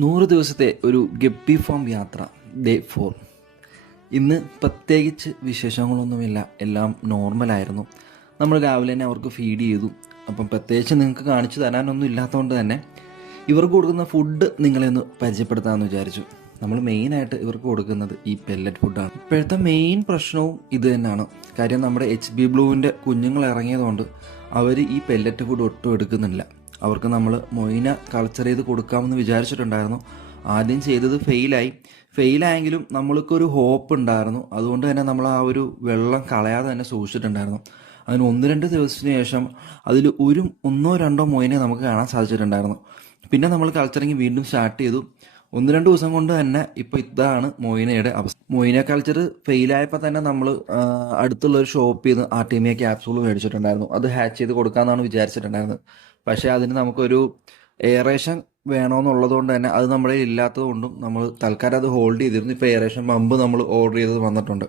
100 ദിവസത്തെ ഒരു guppy farm യാത്ര ഡേ 4. ഇന്ന് പ്രത്യേകിച്ച് വിശേഷങ്ങളൊന്നുമില്ല, എല്ലാം നോർമലായിരുന്നു. നമ്മൾ രാവിലെ തന്നെ അവർക്ക് ഫീഡ് ചെയ്തു. അപ്പം പ്രത്യേകിച്ച് നിങ്ങൾക്ക് കാണിച്ചു തരാനൊന്നും ഇല്ലാത്തതുകൊണ്ട് തന്നെ ഇവർക്ക് കൊടുക്കുന്ന ഫുഡ് നിങ്ങളെ ഒന്ന് പരിചയപ്പെടുത്താമെന്ന് വിചാരിച്ചു. നമ്മൾ മെയിനായിട്ട് ഇവർക്ക് കൊടുക്കുന്നത് ഈ പെല്ലറ്റ് ഫുഡാണ്. ഇപ്പോഴത്തെ മെയിൻ പ്രശ്നവും ഇത് തന്നെയാണ്. കാര്യം നമ്മുടെ HB ബ്ലൂവിൻ്റെ കുഞ്ഞുങ്ങൾ ഇറങ്ങിയതുകൊണ്ട് അവർ ഈ പെല്ലറ്റ് ഫുഡ് ഒട്ടും എടുക്കുന്നില്ല. അവർക്ക് നമ്മൾ മൊയിന കൾച്ചർ ചെയ്ത് കൊടുക്കാമെന്ന് വിചാരിച്ചിട്ടുണ്ടായിരുന്നു. ആദ്യം ചെയ്തത് ഫെയിലായെങ്കിലും നമ്മൾക്കൊരു ഹോപ്പ് ഉണ്ടായിരുന്നു. അതുകൊണ്ട് തന്നെ നമ്മൾ ആ ഒരു വെള്ളം കളയാതെ തന്നെ സൂക്ഷിച്ചിട്ടുണ്ടായിരുന്നു. അതിന് 1-2 ദിവസത്തിന് ശേഷം അതിൽ ഒന്നോ രണ്ടോ മൊയിനെ നമുക്ക് കാണാൻ സാധിച്ചിട്ടുണ്ടായിരുന്നു. പിന്നെ നമ്മൾ കൾച്ചറിങ് വീണ്ടും സ്റ്റാർട്ട് ചെയ്തു. 1-2 ദിവസം കൊണ്ട് തന്നെ ഇപ്പോൾ ഇതാണ് മൊയിനയുടെ അവസ്ഥ. മൊയിന കൾച്ചർ ഫെയിലായപ്പോൾ തന്നെ നമ്മൾ അടുത്തുള്ള ഒരു ഷോപ്പിൽ നിന്ന് ആർട്ടീമിയ ക്യാപ്സൂൾ മേടിച്ചിട്ടുണ്ടായിരുന്നു. അത് ഹാച്ച് ചെയ്ത് കൊടുക്കാമെന്നാണ് വിചാരിച്ചിട്ടുണ്ടായിരുന്നത്. പക്ഷേ അതിന് നമുക്കൊരു എയറേഷൻ വേണമെന്നുള്ളത് കൊണ്ട് തന്നെ അത് നമ്മുടെ ഇല്ലാത്തത് കൊണ്ടും നമ്മൾ തൽക്കാലം അത് ഹോൾഡ് ചെയ്തിരുന്നു. ഇപ്പോൾ എയറേഷൻ പമ്പ് നമ്മൾ ഓർഡർ ചെയ്തത് വന്നിട്ടുണ്ട്.